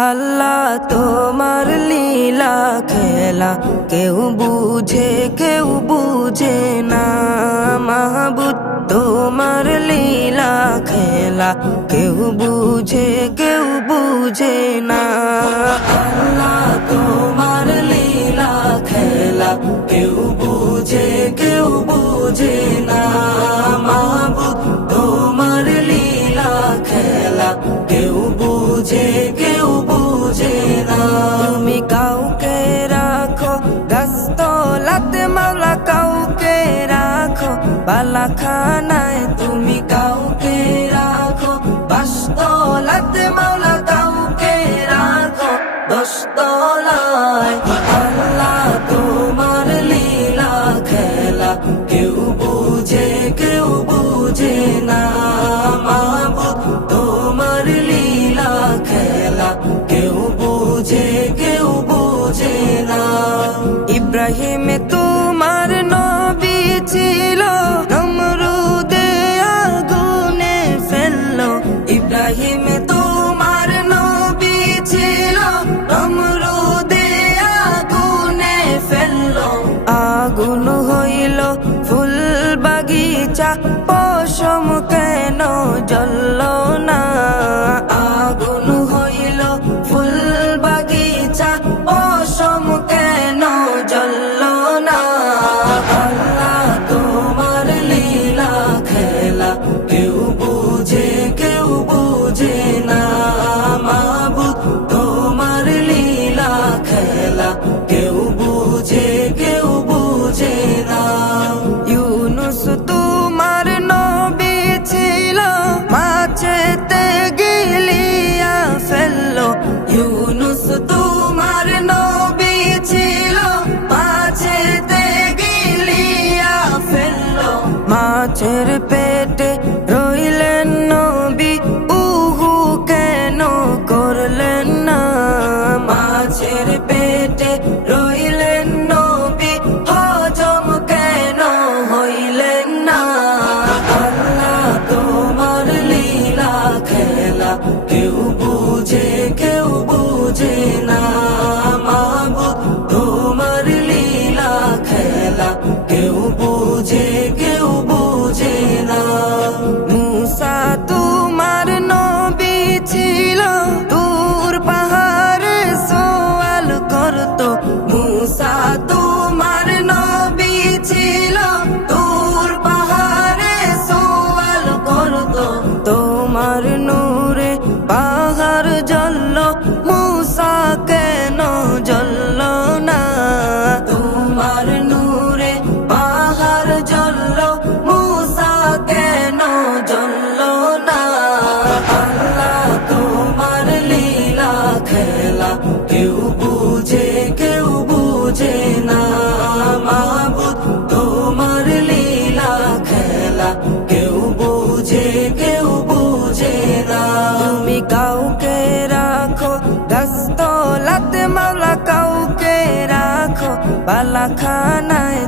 আল্লাহ তোমার লীলা খেলা কেউ বুঝে না। মাহবুদ তোমার লীলা খেলা কেউ বুঝে না। আল্লাহ তোমার লীলা খেলা কেউ বুঝে না। মাহবুদ তোমার লীলা খেলা কেউ বুঝে না। তুমি কাউকে রাখো গাছতলাতে মাওলা, কাউকে রাখো বালাখানায়। তুমি কাউকে রাখো বাসতলাতে মাওলা, কাউকে রাখো দশতলায়। আল্লাহ তোমার লীলা খেলা কেউ বুঝে না। মাহবুদ তোমার লীলা খেলা কেউ বুঝে না। ইব্রাহিম তোমার নবী ছিল, নমরুদে আগুনে ফেললো। ইব্রাহিম তোমার নবী ছিল, নমরুদে আগুনে ফেললো। আগুন হইল ফুল বাগিচা, পশম কেন জ্বলল না? আগুন হইল ফুল বাগিচা, পশম কেন জ্বলল না? আল্লাহ তোমার লীলা খেলা কেউ বুঝে না। মাহবুদ তোমার লীলা খেলা কেউ বুঝে না। ইউনুস তোমার নবী ছিল, মাছেতে গিলিয়া ফেললো। ইউনুস তোমার নবী ছিল, মাছেতে গিলিয়া ফেললো। মাছের পেটে রইলেন নবী, উহু কেন করলেন না? মাছের পেটে রইলেন নবী, হজম কেন হইলেন না? আল্লাহ তোমার লীলা খেলা কেউ বুঝে না। মাহবুদ তোমার লীলা খেলা কেউ বুঝে না। মুসা তোমার নবী ছিল, দূর পাহাড়ে সওয়াল করতো। মুসা তোমার নবী ছিল, দূর পাহাড়ে সওয়াল করতো। তোমার নূরে পাহাড় জ্বলল, মুসা কেন জ্বলল না? তোমার নূরে পাহাড় জ্বলল, মুসা কেন জ্বলল না? আল্লাহ তোমার লীলা খেলা কেউ বুঝে না। মাহবুদ তোমার লীলা খেলা কেউ বুঝে না। তুমি কাউকে রাখো গাছতলাতে মাওলা, কাউকে রাখো বালাখানায়।